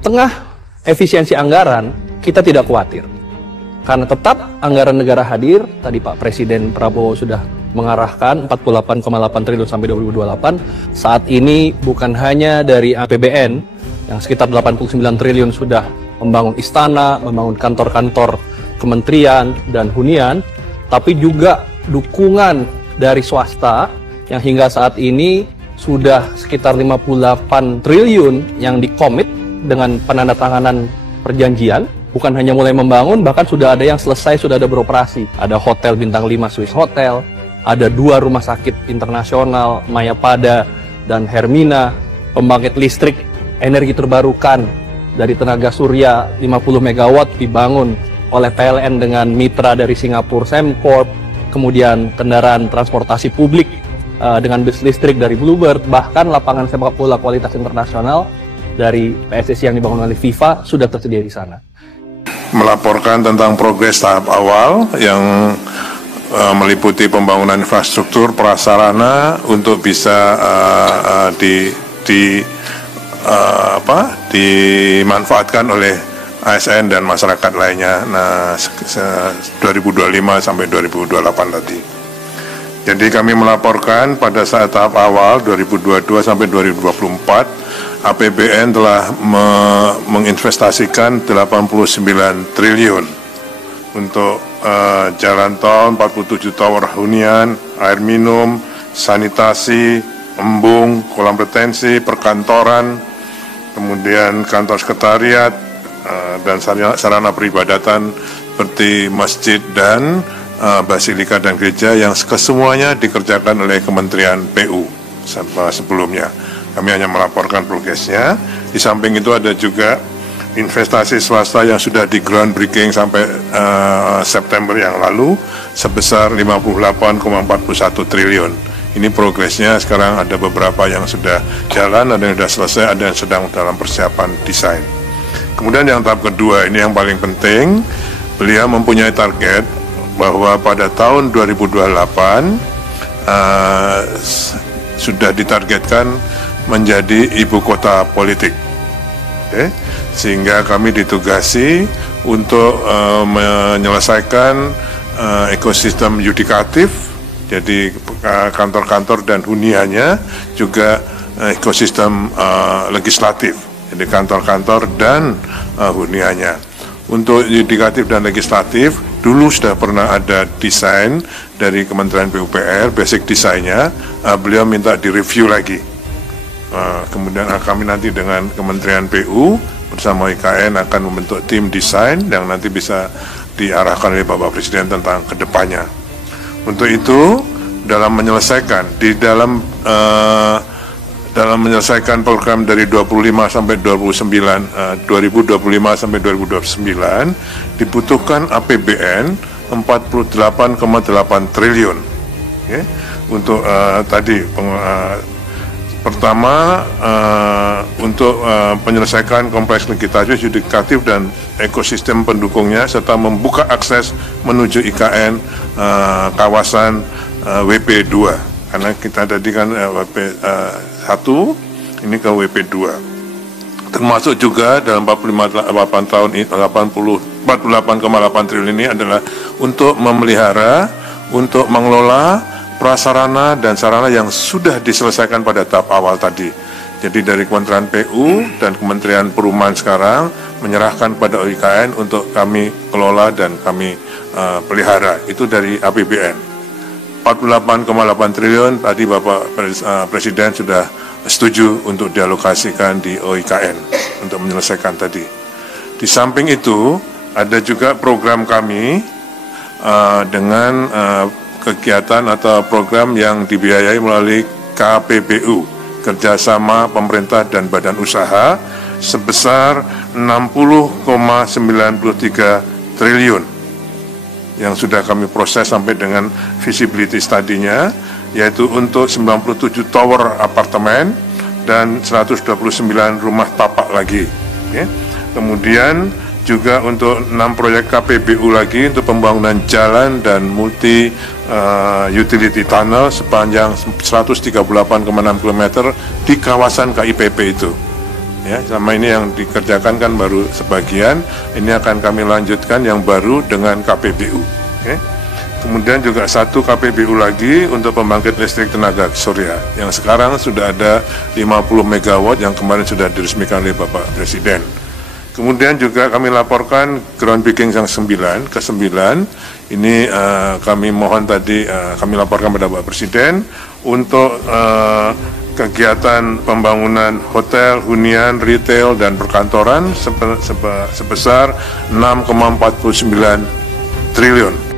tengah efisiensi anggaran, kita tidak khawatir. Karena tetap anggaran negara hadir, tadi Pak Presiden Prabowo sudah mengarahkan 48,8 triliun sampai 2028. Saat ini bukan hanya dari APBN, yang sekitar 89 triliun sudah membangun istana, membangun kantor-kantor kementerian dan hunian, tapi juga dukungan dari swasta yang hingga saat ini sudah sekitar 58 triliun yang dikomit dengan penandatanganan perjanjian. Bukan hanya mulai membangun, bahkan sudah ada yang selesai, sudah ada beroperasi. Ada hotel bintang 5 Swiss Hotel, ada 2 rumah sakit internasional, Mayapada dan Hermina, pembangkit listrik energi terbarukan dari tenaga surya 50 MW dibangun oleh PLN dengan mitra dari Singapura Sembcorp, kemudian kendaraan transportasi publik dengan bus listrik dari Bluebird, bahkan lapangan sepak bola kualitas internasional dari PSSI yang dibangun oleh FIFA sudah tersedia di sana. Melaporkan tentang progres tahap awal yang meliputi pembangunan infrastruktur prasarana untuk bisa dimanfaatkan oleh ASN dan masyarakat lainnya. Nah, 2025 sampai 2028 tadi. Jadi kami melaporkan pada saat tahap awal 2022 sampai 2024 APBN telah menginvestasikan 89 triliun untuk jalan tol, 47 tower hunian, air minum, sanitasi, embung, kolam retensi, perkantoran, kemudian kantor sekretariat, dan sarana peribadatan seperti masjid dan basilika dan gereja yang kesemuanya dikerjakan oleh Kementerian PU sebelumnya. Kami hanya melaporkan progresnya. Di samping itu ada juga investasi swasta yang sudah di groundbreaking sampai September yang lalu sebesar 58,41 triliun. Ini progresnya sekarang ada beberapa yang sudah jalan, ada yang sudah selesai, ada yang sedang dalam persiapan desain. Kemudian yang tahap kedua, ini yang paling penting, beliau mempunyai target bahwa pada tahun 2028 sudah ditargetkan menjadi ibu kota politik. Sehingga kami ditugasi untuk menyelesaikan ekosistem yudikatif, jadi kantor-kantor dan huniannya, juga ekosistem legislatif, jadi kantor-kantor dan huniannya. Untuk yudikatif dan legislatif, dulu sudah pernah ada desain dari Kementerian PUPR, basic desainnya, beliau minta direview lagi. Kemudian kami nanti dengan Kementerian PU bersama IKN akan membentuk tim desain yang nanti bisa diarahkan oleh Bapak Presiden tentang kedepannya. Untuk itu, dalam menyelesaikan menyelesaikan program dari 25 sampai 2025 sampai 2029 dibutuhkan APBN 48,8 triliun. Untuk tadi pertama untuk penyelesaian kompleks legislatif, yudikatif dan ekosistem pendukungnya serta membuka akses menuju IKN kawasan WP2, karena kita tadi kan WP1 ini ke WP2. Termasuk juga dalam 48 tahun ini 48,8 triliun ini adalah untuk memelihara, untuk mengelola prasarana dan sarana yang sudah diselesaikan pada tahap awal tadi. Jadi dari Kementerian PU dan Kementerian Perumahan sekarang menyerahkan pada IKN untuk kami kelola dan kami pelihara. Itu dari APBN. 48,8 triliun tadi Bapak Presiden sudah setuju untuk dialokasikan di OIKN untuk menyelesaikan tadi. Di samping itu ada juga program kami dengan kegiatan atau program yang dibiayai melalui KPBU, kerjasama pemerintah dan badan usaha, sebesar 60,93 triliun yang sudah kami proses sampai dengan feasibility study-nya, yaitu untuk 97 tower apartemen dan 129 rumah tapak lagi. Kemudian juga untuk 6 proyek KPBU lagi untuk pembangunan jalan dan multi utility tunnel sepanjang 138,6 km di kawasan KIPP itu. Ya, selama ini yang dikerjakan kan baru sebagian, ini akan kami lanjutkan yang baru dengan KPBU. Okay. Kemudian juga satu KPBU lagi untuk pembangkit listrik tenaga surya, yang sekarang sudah ada 50 MW yang kemarin sudah diresmikan oleh Bapak Presiden. Kemudian juga kami laporkan groundbreaking yang ke-9, ini kami mohon tadi kami laporkan pada Bapak Presiden untuk kegiatan pembangunan hotel, hunian, retail, dan perkantoran sebesar 6,49 triliun.